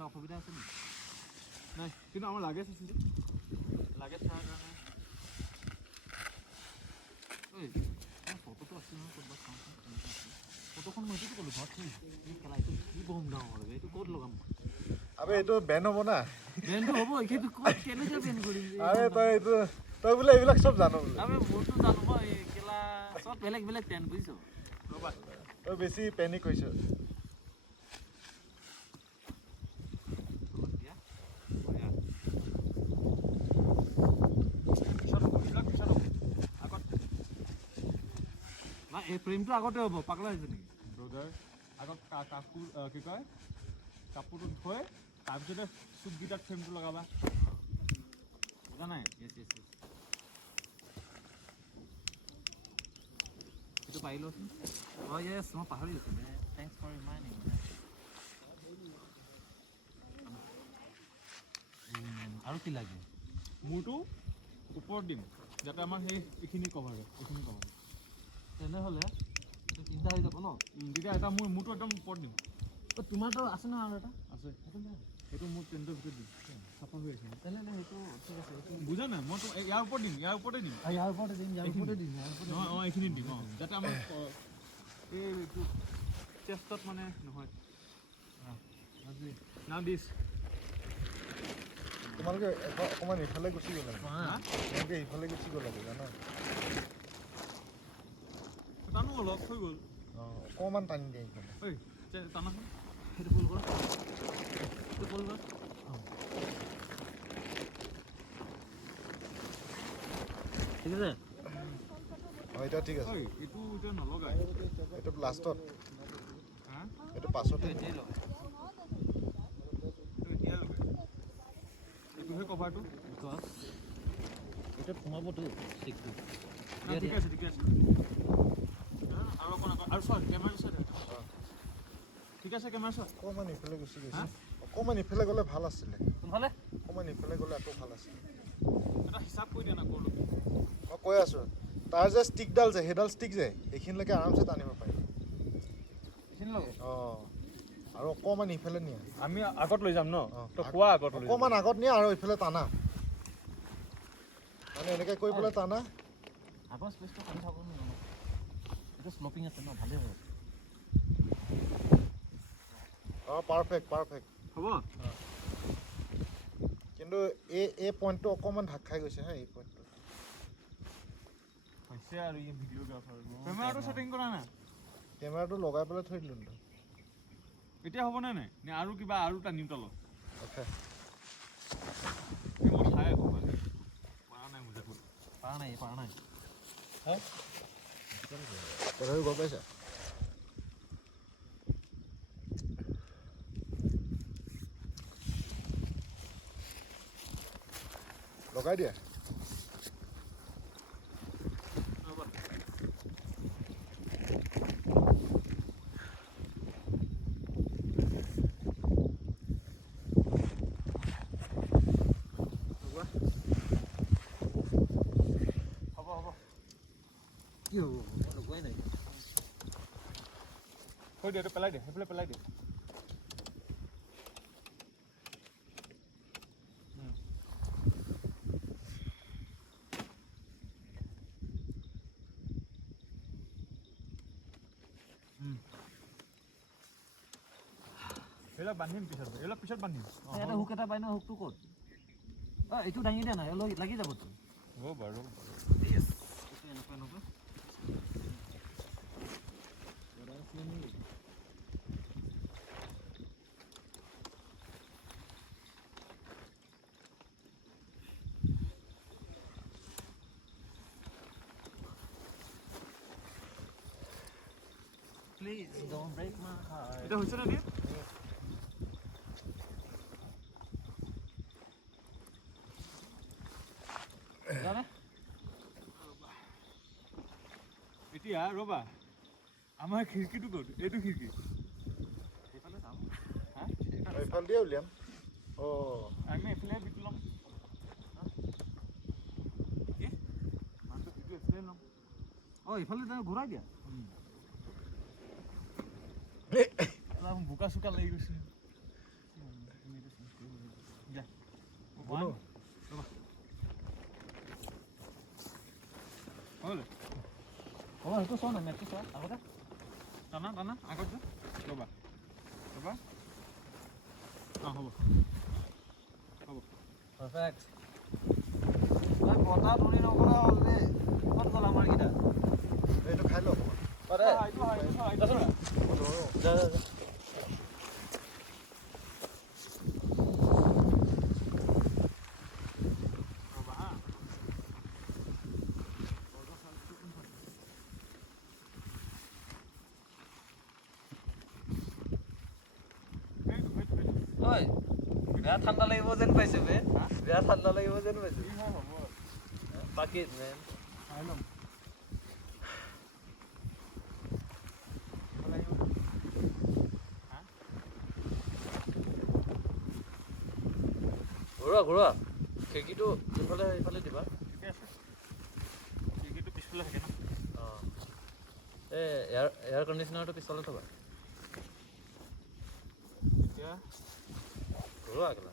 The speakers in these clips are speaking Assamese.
নহ'লে অসুবিধা আছে নেকি? নাই কিন্তু আমাৰ লাগেজ আছে যে লাগেজ থোৱাৰ কাৰণে ঐ ফটোটো আছিল নহয় ক'ৰবাত চাওঁচোন কেনেকুৱা আছিল ফটোখন মই এইটোতো ক'লোঁ ঘৰত থৈ এই খেলা এইটো কি বম ডাঙৰ হ'ব এইটো ক'ত লগাম আবে এইটো বেন হ'ব না বেনটো হ'ব সেইটো ক'ত কেনেকৈ বেন কৰিম আৰে তই বোলে এইবিলাক চব জানো বোলে আৰে মোৰতো জানো মই এই কেলা চব বেলেগ বেলেগ টেন বুজিছ ৰ'বা তই বেছি পেনিক হৈছ নাই এই ফ্ৰেমটো আগতে হ'ব পাগলা হৈছে নেকি ব্ৰদাৰ আগত কাপোৰ কি কয় কাপোৰটো থৈ তাৰপিছতে চুককেইটাত ফ্ৰেমটো লগাবা বুজা নাই য়েছ এইটো পাৰি লওঁচোন অঁ য়েছ মই পাহৰি গৈছোঁ থেংকছ ফৰ ৰিমাইণ্ডিং আৰু কি লাগে মূৰটো ওপৰত দিম যাতে আমাৰ এইখিনি কভাৰ হয় এইখিনি কভাৰ হয় তেনেহ'লে এইটো তিনিটা হৈ যাব ন তেতিয়া এটা মূৰটো একদম ওপৰত দিম তোমাৰতো আছে ন আৰু এটা আছে সেইটো মোৰ পেণ্টৰ ভিতৰত দিম চাফা হৈ আছে তেনেহ'লে সেইটো ঠিক আছে সেইটো বুজা নাই মই ইয়াৰ ওপৰত দিম ইয়াৰ ওপৰতে দিম ইয়াৰ ওপৰতে দিম অঁ এইখিনিত দিম অঁ যাতে আমাৰ এইটো চেষ্টত মানে নহয় না দিছ তোমালোকে অকণমান ইফালে গুচি গ'লা তোমালোকে ইফালে গুচি গ'লা জানা টানো অলপ হৈ গ'ল অঁ অকণমান টানি দিয়ে ইফালে ঐ টানাচোন সেইটো ফুল কৰ সেইটো ফুল কৰ ঠিক আছে অঁ এতিয়া ঠিক আছে ঐ এইটো এতিয়া নলগাই এইটো লাষ্টত হা এইটো পাছতে এতিয়াই লগাই এইটো এতিয়া লগাই এইটোহে কভাৰটো বিকজ এইটোত সোমাবতো চিকটো ঠিক আছে আৰু অকণ আৰু চোৱা কেমেৰাটো চোৱা ঠিক আছে কেমেৰা চোৱা অকণমান ইফালে গুচি গৈছে অকণমান ইফালে গ'লে ভাল আছিলে কোনফালে অকণমান ইফালে গ'লে আকৌ ভাল আছিলে এটা হিচাপ কৰি দিয়া না ক'লো মই কৈ আছোঁ তাৰ যে ষ্টিকডাল যে সেইডাল ষ্টিক যে এইখিনিলৈকে আৰামছে টানিব পাৰি এইখিনি লগাই অঁ আৰু অকণমান ইফালে নিয়া আমি আগত লৈ যাম ন অঁ তই কোৱা আগত লৈ অকণমান আগত নিয়া আৰু ইফালে টানা মানে এনেকৈ কৰি পেলাই টানা আগৰ স্পেচটো খালি থাকক নহয় এইটো শ্লপিং আছে ন ভালেই হ'ব অঁ পাৰফেক্ট হ'ব কিন্তু এই পইণ্টটো অকণমান ঢাক খাই গৈছে হা এই পইণ্টটো হৈছে আৰু এই ভিডিঅ'গ্ৰাফাৰ কেমেৰাটো ছেটিং কৰা না কেমেৰাটো লগাই পেলাই থৈ দিলোঁ এতিয়া হ'বনে নাই নে আৰু কিবা আৰু টানিম তলত আচ্ছা মই চাই আছোঁ মানে পৰা নাই মোজা পৰা নাই কথাটো গম পাইছা লগাই দিয়া কি হ'ব লগোৱাই নাই থৈ দিয়া এইটো পেলাই দে সেইফালে পেলাই দে এইবিলাক বান্ধিম পিছত বান্ধিম ইয়াতে হুক এটা পাই ন হুকটো ক'ত এইটো দাঙি দিয়া নাই লাগি যাবতো হ'ব বাৰু এনেকুৱা Please don't break my heart. এটা হৈছে নে দিয়া এতিয়া ৰ'বা আমাৰ খিৰিকীটো ক'ত এইটো খিৰিকী সেইফালে যাম হা এইফাল দিয়ে উলিয়াম অঁ আমি এইফালে বিটু ল'ম কি মানুহটো বিটু এইফালে ল'ম এইফালে ঘূৰাই দিয়া বোকা চোকা লাগি গৈছে বোলো হ'ল হ'ব সেইটো চোৱা নাই মেটটো চোৱা আগতে টানা টানা আগত যা ৰ'বা ৰ'বা অঁ হ'ব হ'ব পাৰফেক্ট বতাহ ধৰি নগ'লে হ'ল দেই ক'ত গ'ল আমাৰ কেইটা এইটো খাই লওক পাৰে এইটো হয় এইটো হয় এইটো হয় যা যা যা ৰ'বা হা ঐ বেয়া ঠাণ্ডা লাগিব যেন পাইছোঁ বে বেয়া ঠাণ্ডা লাগিব যেন পাইছোঁ কি হয় হ'ব পাকিট মেন খাই ল'ম ঘূৰোৱা ঘূৰোৱা খিৰিকীটো যোনফালে সেইফালে দিবা ঠিকে আছে খিৰিকীটো পিছফালে থাকে ন অঁ এই এয়াৰ কণ্ডিশ্যনাৰটো পিছফালে থ'বা এতিয়া ঘূৰোৱা কেলা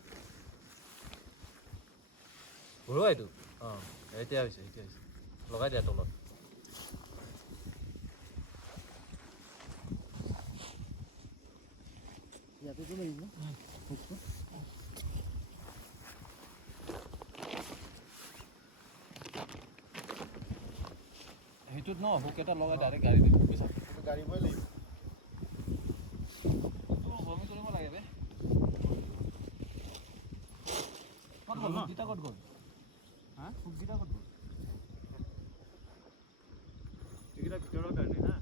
ঘূৰোৱা এইটো অঁ এতিয়া হৈছে লগাই দিয়া তলত ইয়াতেতো লাগিব সেইটোত ন হুক এটা লগাই ডাইৰেক্ট গাড়ী দিব বুজিছা এইটো গাড়ীবই লাগিব বমি কৰিব লাগে বে ক'ত গ'ল হুককেইটা ক'ত গ'ল হা হুককেইটা ক'ত গ'ল এইকেইটা ভিতৰৰ কাৰণে হা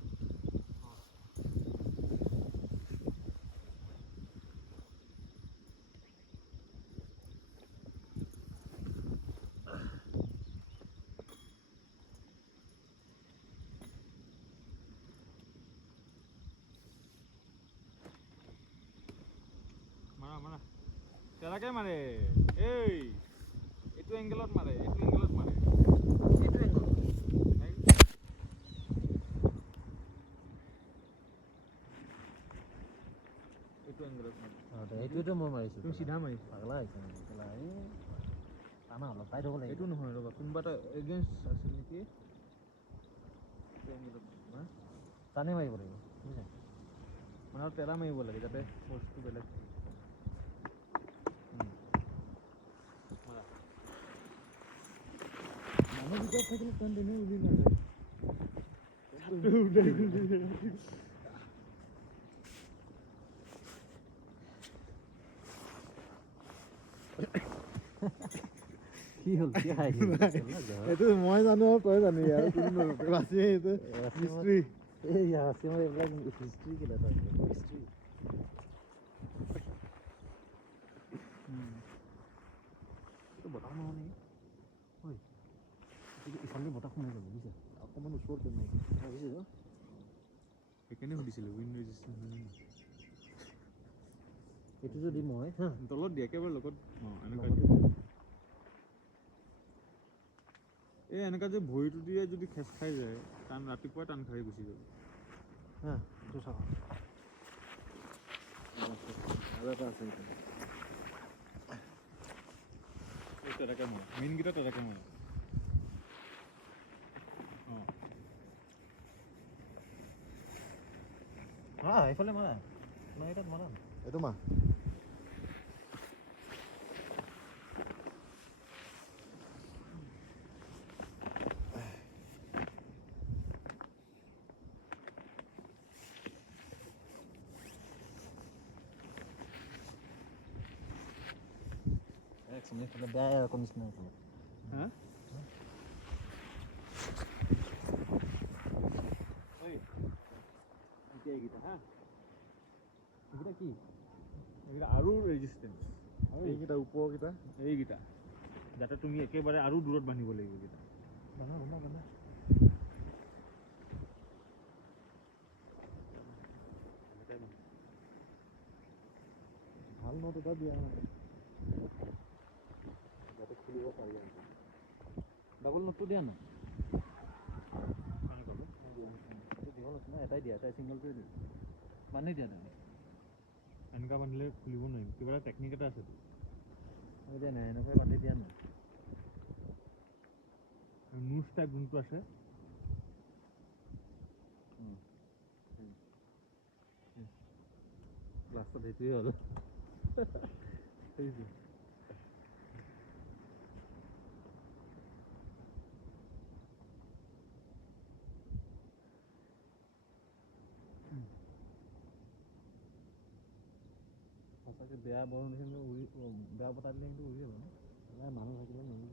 মাৰা মাৰা তেনেকৈ মাৰে এই এইটো এংগেলত মাৰে এইটো এংগেলত মাৰে এইটো এংগল এইটো এংগেলত মাৰে এইটোৱেতো মই মাৰিছোঁ তুমি চিধা মাৰিছা পাগলা হৈছে মানে কেলা এই টানা অলপ টাইট হ'ব লাগিব এইটো নহয় ৰ'বা কোনোবা এটা এগেইনষ্ট আছিল নেকি এইটো এংগেলত মাৰিবা টানে মাৰিব লাগিব বুজিছা মানে আৰু তেৰা মাৰিব লাগে যাতে ফ'ৰ্চটো বেলেগ হয় মাৰা মানুহ ভিতৰত থাকিলে টান তেনেও উৰি কি হ'ল কি এইটো মই জানো আৰু তই জানো ইয়াৰ বাছি এইটো মিস্ত্ৰী এই হাচিমৰ এইবিলাক হিষ্ট্ৰী কেলে তই হিষ্ট্ৰী এইটো বতাহ নহয় নেকি ঐ ইফালে বতাহ সোমাই যাব বুজিছা অকণমান ওচৰত বুজিছা সেইকাৰণে সুধিছিলোঁ উইণ্ড ৰেজিষ্টেঞ্চ হয় নে নহয় এইটো যদি মই হা তলত দিয়ে একেবাৰে লগত অঁ এনেকুৱা এই এনেকুৱা যে ভৰিটো দিয়ে যদি খেচ খাই যায় টান ৰাতিপুৱাই টান খাই গুচি যাব হা এইটো চাওঁ আৰু এটা আছে এই তেনেকৈ মাৰা মেইনকেইটা তেনেকৈ মাৰা অঁ এইফালে মাৰা মই এটাত মাৰা এইটো মা এইফালে বেয়া এয়াৰ কণ্ডিশ্যনাৰ এইফালে হা এতিয়া এইকেইটা হা এইকেইটা কি এইকেইটা আৰু ৰেজিষ্টেঞ্চ এইকেইটা ওপৰকেইটা এইকেইটা যাতে তুমি একেবাৰে আৰু দূৰত বান্ধিব লাগিব এইকেইটা ভাল নোট এটা দিয়া মানে যাতে খুলিব পাৰি ডাবল নোটটো দিয়া না এটাই দিয়া এটাই ছিংগলটোৱে দিয়া বান্ধি দিয়া তুমি এনেকুৱা বান্ধিলে খুলিব নোৱাৰিম কিবা এটা টেকনিক এটা আছেতো এতিয়া নাই এনেকৈ পাতি দিয়া নাই নুজ টাইপ যোনটো আছে লাষ্টত সেইটোৱে হ'ল সঁচাকৈ বেয়া বৰষুণ দিছে কিন্তু বেয়া বতাহ দিলে কিন্তু উৰি যাব ন মানুহ থাকিলে নহ'ব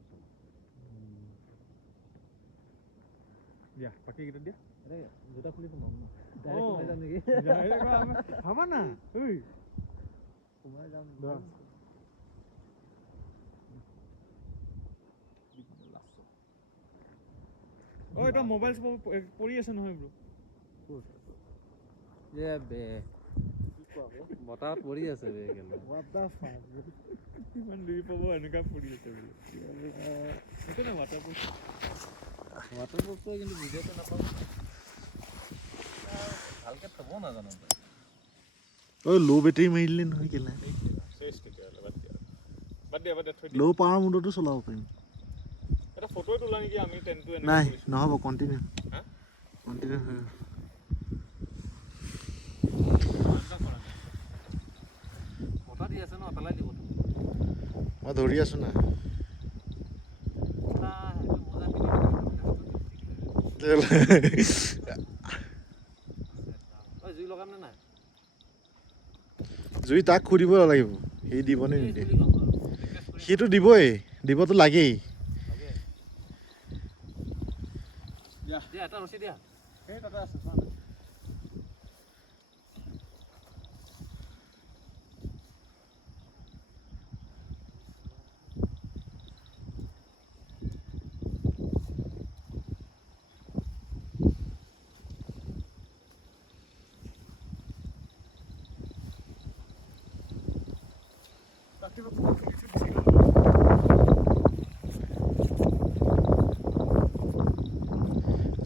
দিয়া বাকী কেইটা দিয়া এতিয়া জোতা খুলি সোমাম ন ডাইৰেক্ট সোমাই যাম নেকি ভাবা না ঐ সোমাই যাম ঐ তই মোবাইল পৰি আছে নহয় ব্ৰ বতাহত পৰি আছে ইমান দেৰি পাব এনেকুৱা পৰি আছে বোলে সেইটো না ৱাটাৰপ্ৰুফ ৱাটাৰপ্ৰুফটো কিন্তু ভিডিঅ'টো নাপাব ভালকৈ থ'ব নাজানো ঐ ল' বেটেৰী মাৰিলে নহয় কেলা ল' পাৱাৰ মোডতো চলাব পাৰিম এটা ফটো তোলা নেকি আমি টেনটো নাই নহ'ব কণ্টিনিউ কণ্টিনিউ হৈ বতাহ দি আছে ন পেলাই দিব মই ধৰি আছো না জুই লগাম নে নাই জুই তাক সুধিব লাগিব সি দিবনে নিদিয়ে সিটো দিবই দিবতো লাগেই এটা ৰচি দিয়া সেই তাতে আছে চোৱা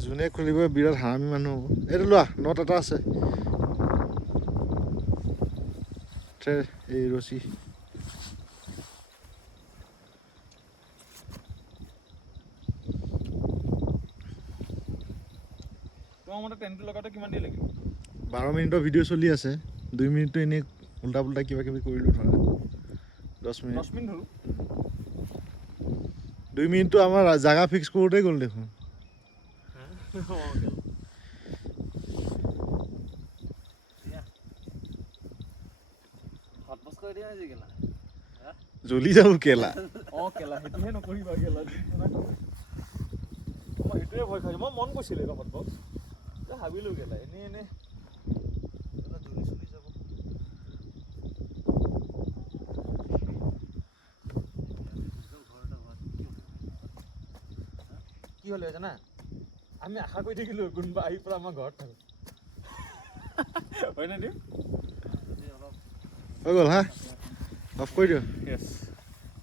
যোনে খুলিব বিৰাট হাৰামী মানুহ হ'ব এইটো লোৱা নট এটা আছে এই ৰছী তোমাৰ মতে টেনটো লগাওঁতে কিমান দেৰি লাগিব 12 মিনিটৰ ভিডিঅ' চলি আছে 2 মিনিটটো এনেই উল্টা পুল্টা কিবা কিবি কৰিলোঁ ধৰা 10 মিনিট 10 মিনিট হ'ল 2 মিনিটটো আমাৰ জাগা ফিক্স কৰোঁতেই গ'ল দেখোন জ্বলি যাব কেলা কেলা সেইটোহে নকৰিবা কেলা মই সেইটোৱে ভয় খাইছোঁ মই মন কৈছিলোঁ এইবাৰ হটবক্স ভাবিলোঁ কেলা এনেই জ্বলি যাব কি হ'লে জানা আমি আশা কৰি থাকিলোঁ কোনোবা আহি পেলাই আমাৰ ঘৰত থাকোঁ হয় নাই দিম হৈ গ'ল হা অফ কৰি দিওঁ য়েছ